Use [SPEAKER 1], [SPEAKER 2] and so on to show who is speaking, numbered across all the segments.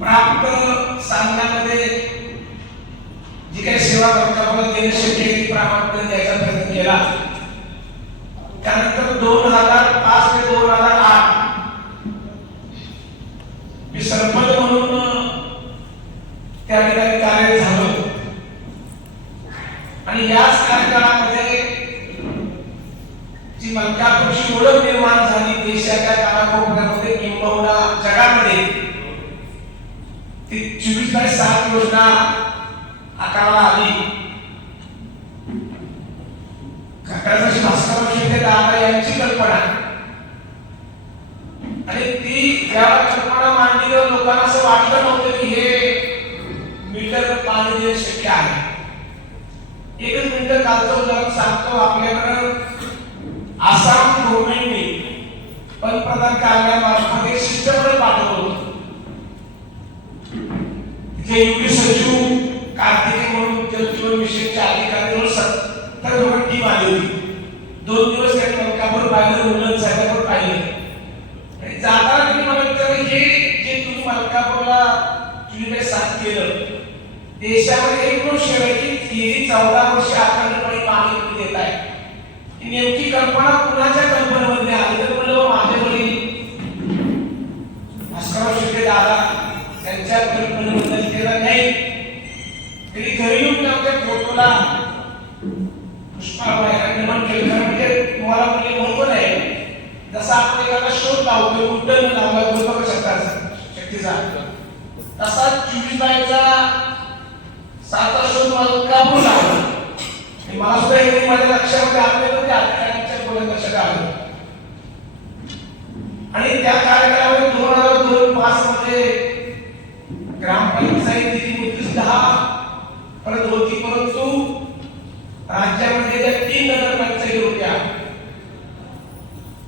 [SPEAKER 1] प्राप्त साधनामध्ये जी काही सेवा वर्गामध्ये देणं शक्य द्यायचा प्रयत्न केला. त्यानंतर दोन हजार पाच ते दोन हजार आठ मी सरपंच म्हणून त्या ठिकाणी कार्य झालो. आणि याच कार्यकाळामध्ये जी मलकापूरची ओळख निर्माण ती चोवीस बाय सात योजना आकाराला आली काकासाची भास्करराव शिंदे दादा यांची कल्पना आणि ती ज्यावेळेला कल्पना मांडली तेव्हा लोकांना असं वाटलं नव्हतं की हे मीटर पाणी देणं शक्य आहे एकच मिनिटं कालचं उदाहरण सांगतो आपल्याकडं आसाम गव्हर्नमेंटने पंतप्रधान कार्यालयामार्फत एक शिष्टमंडळ पाठवलं होतं जे युपी सचिव कार्तिके म्हणून जलजीवन मिशनचे अधिकारी म्हणून सत्तर लोक टीम आली होती. दोन दिवस त्यांनी मलकापूर पाहिलं मुलं साहेबापूर पाहिलं. आणि जाताना तुम्ही मला विचारलं हे जे तुम्ही मलकापूरला तुम्ही काही साथ केलं देशामध्ये एक गोष्ट आहे की गेली चौदा वर्ष अखंडपणे पाणी तुम्ही देत आहे नेमकी कल्पना कुणाच्या कल्पनेमध्ये आली? तर म्हणलं माझे वडील. भास्करराव शिंदे दादा त्यांच्या कल्पनेमध्ये केलं नाही तरी घरी येऊन तुला केलं खरं म्हणजे तुम्हाला म्हणजे महत्त्व नाही जसा आपण एखादा शोध लावतो उड्डण लावला शक्तीचा शक्तीचा. तसा बाईचा साता शोध मला काबूल लावला आणि मला सुद्धा हे माझ्या लक्षामध्ये आले तर त्या अधिकाऱ्यांच्या बोलत लक्षात आलं आणि त्या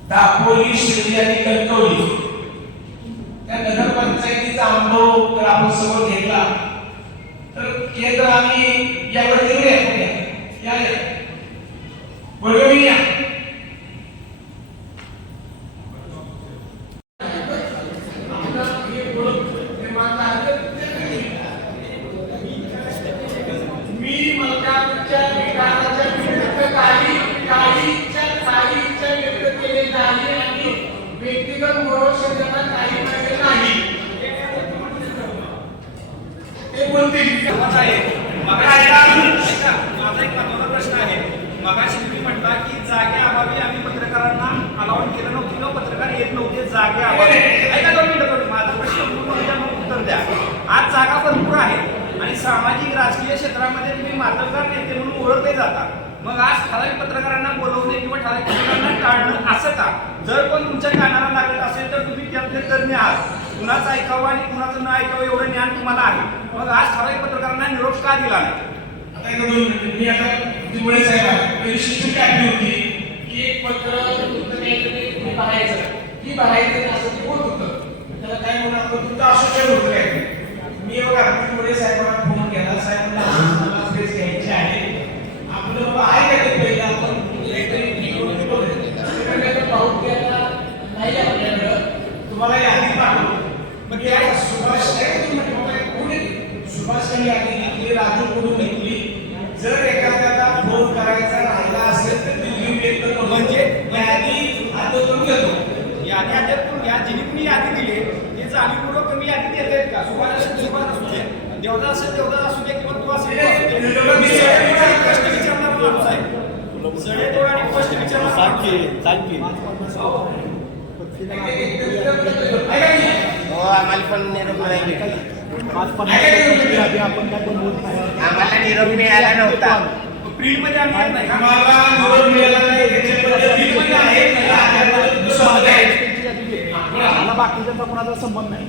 [SPEAKER 1] दापोली शिर्डी आणि कणकवली. त्या नगरपंचायतीचा अनुभव जर आपण समोर घेतला. तर केंद्र आम्ही यावर तेवढे या या. वडवणी या. व्यक्त आणि व्यक्तिगत काही नाही. ते
[SPEAKER 2] माझा एक महत्त्वाचा प्रश्न आहे मगाशी तुम्ही म्हटला की जागेअभावी आम्ही पत्रकारांना अलाउड केलं नव्हतं किंवा पत्रकार येत नव्हते जागेअभावी ऐका दोन मिनिटं माझा प्रश्न पूर्ण उत्तर द्या आज जागा भरपूर आहे. आणि सामाजिक राजकीय क्षेत्रामध्ये तुम्ही मातब्बर नेते म्हणून ओळखले जातात मग आज ठराविक पत्रकारांना बोलवणे किंवा ठराविक पत्रकारांना टाळणं असं का जर कोण तुमच्या कानाला लागत असेल तर तुम्ही त्यातले तज्ञ आहात कुणाचं ऐकावं आणि कुणाचं न ऐकावं एवढं ज्ञान तुम्हाला आहे मग आज ठराविक पत्रकारांना निरोप का दिला नाही
[SPEAKER 1] आता एक दिवळे साहेब आहे पहिली काय आपली होती की एक पत्र तुमचं काहीतरी तुम्ही की भरायचं असं ते होत होतं त्याला काय म्हणून आपण तुमचं असोसिएट होतं काय मी बघा दिवळे साहेबांना फोन केला साहेब म्हणले, असं मला स्पेस घ्यायची आहे आपलं बाबा आहे का ते पहिलं आपण इलेक्ट्रिक निवडून बोलतो. ते म्हणले, "आता पाहू की आता नाही आपल्याकडं तुम्हाला यादी पाठवतो मग त्या सुभाष तुम्ही कोण आहे? सुभाष यांनी यादी घेतली राजू कडून घेतली जर एखाद्याला फोन करायचा राहिला असेल तर दिल्ली करून
[SPEAKER 2] म्हणजे?
[SPEAKER 1] यादी आता करून घेतो
[SPEAKER 2] यादी पण घ्या जिने कुणी यादी दिली ते जाणीवपूर्वक कमी यादी देत आहेत का सुभाष असेल सुभाष असू दे देवदास असेल देवदास असू दे किंवा तू असेल विचारणारा माणूस आहे सडेतोड आणि प्रश्न विचारणारा.
[SPEAKER 1] ऐका की?
[SPEAKER 3] हो आम्हाला पण निरोप नाही आम्हाला निरोप मिळाला नव्हता
[SPEAKER 2] प्रिंटमध्ये
[SPEAKER 1] आम्हाला निरोप मिळाला नाही. त्याच्याबद्दल आहे
[SPEAKER 4] मला बाकीच्या कोणाचा संबंध नाही